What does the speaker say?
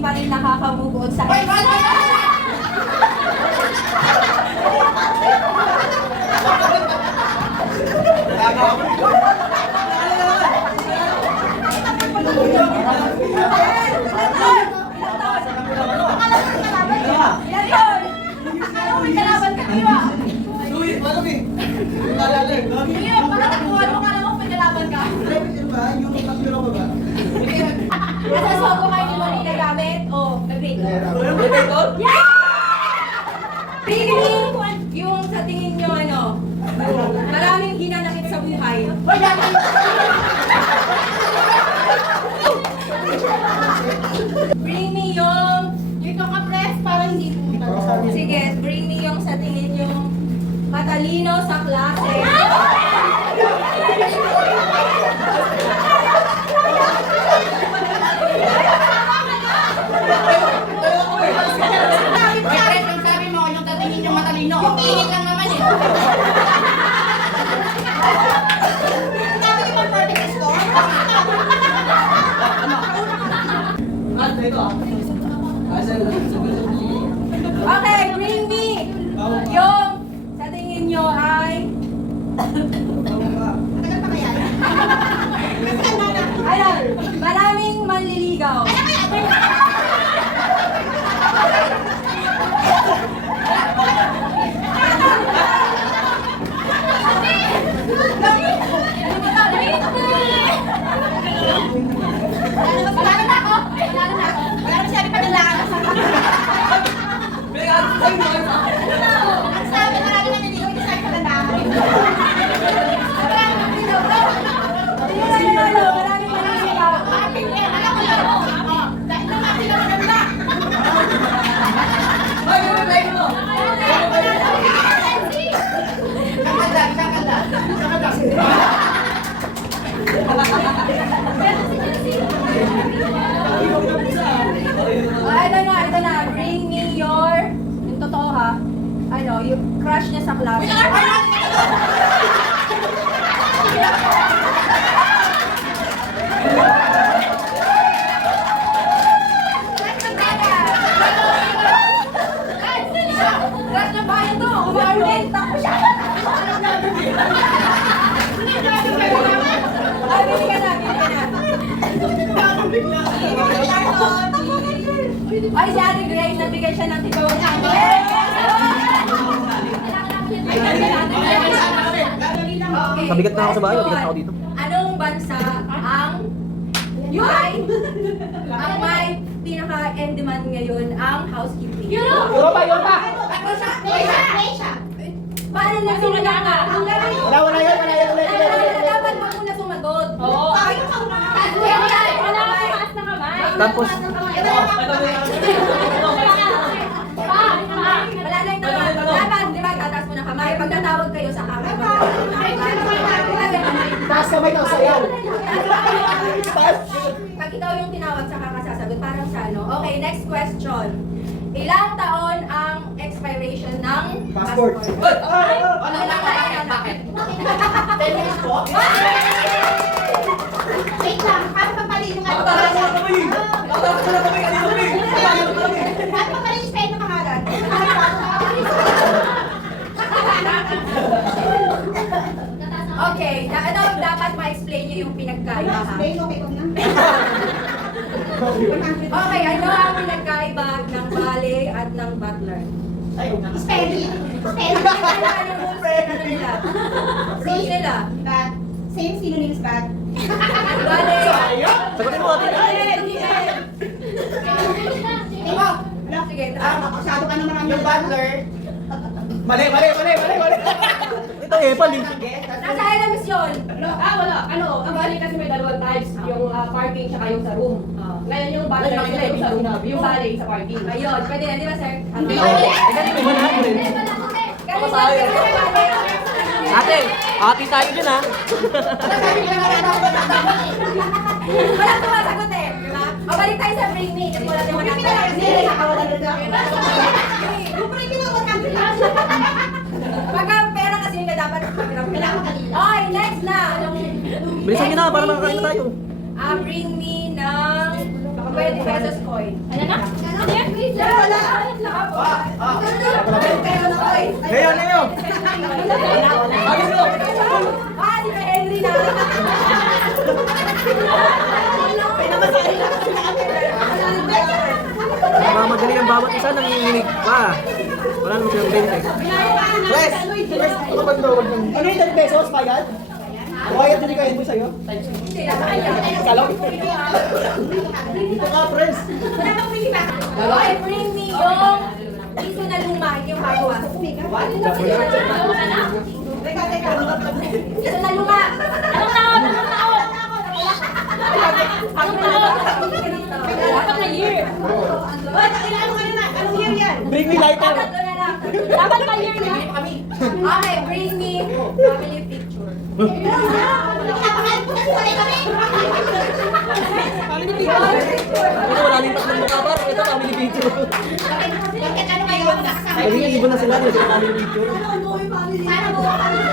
pa rin nakaka-move on sa ex. Nasasawa ko kayo mo ni nagamit? O, nag-rate? Yeah! Really? Yung sa tingin nyo, ano, maraming hinanakit sa buhay. Bring me yung ka-press para hindi pumunta. Sige, bring me yung sa tingin yung matalino sa klase. Sabi mo, yung tatingin yung matalino, o pingit lang naman eh. Sabi ko bang perfect score? Okay, bring me yung sa tingin nyo ay Matagal pa kaya? ayun, maraming manliligaw. Wala na ako. Wala na sabi pa ng lakas. Ang sabi marami na nandito, hindi sabi pa ng lakas. Maraming manliligaw. Alam mo yun. Dahil naman sila maganda. Ito na. Bring me your, yung totoo ha, ano, yung crush niya sa klase. Crush na bayan to, umarwin, tako siya. Ay, bili ka na. Ay, si Ate Grace, nabigay siya ng tigawang Okay. Mabigat na ako sa bahay, mabigat na ako dito. Anong bansa ang may pinaka-end demand ngayon ang housekeeping? Europa! Malaysia. Paano na sumagana ka? Ang galing. Wala yun. Dapat mo muna sumagot. Oo. Tapos, Wala na yung tawag. Dapat, di ba, tataas mo ng kamay. Pag natawag kayo sa kamay, taas kamay daw sayaw. Pag ikaw yung tinawag sa kakasasagot, parang sa ano. Okay, next question. Ilang taon ang expiration ng passport? Ano lang kaya? Bakit? 10 minutes po? Wait lang, paano papalino nga? Paano papalino yung spell na pangalan? Okay, ito dapat ma-explain nyo yung pinagkaiba ha. Okay, wag na. Okay, ano ang pinagkaiba ng ballet at ng butler? Spelling. Ano nila? Rules nila. Bad. Same synonyms bad. Ballet. sagutin mo ate. Timo. Sige, Masyado ka naman yung butler. Mali. Ito pali. nasa LMS yun. Wala. Ang bali kasi may dalawang types. Yung parking tsaka yung sa room. Ngayon yung bali lang sila yung sa room. Yung bali sa parking. Ayun, pwede na, di ba sir? Hindi Ano? ba? Ate tayo din ha. Wala sumasagot eh, di ba? O, balik tayo sa bring me. Kasi wala naman Pagka pera kasi yung dapat. Okay, next na. Bilisan nyo na para makakain na tayo. Bring me ng 20 pesos coin. Ano na? Ano yan? Wait lang. Wala. Ngayon, ngayon. Agis mo. Di ba Henry na? Nakamadali ang bawat isa, nanginginig pa. Wala naman silang bente. Press! Press! Ano ba tinawag ng... Ano yung 10 pesos, pagad? Kaya din kayo mo sa'yo? Kalaw? Dito ka, press! Okay, bring me yung piso na luma, yung bago ah. Piso na luma. Anong taon? Anong taon? Anong taon? Dapat na year. Anong year yan? Bring me lighter! Tatlo na lang. Dapat pa year na. Okay, bring me family picture. Ito, wala nang tatlong mukha pa. Ito, family picture. Bakit ano ngayon? Naging ibon na sila, hindi sila family picture. Sana buo kami.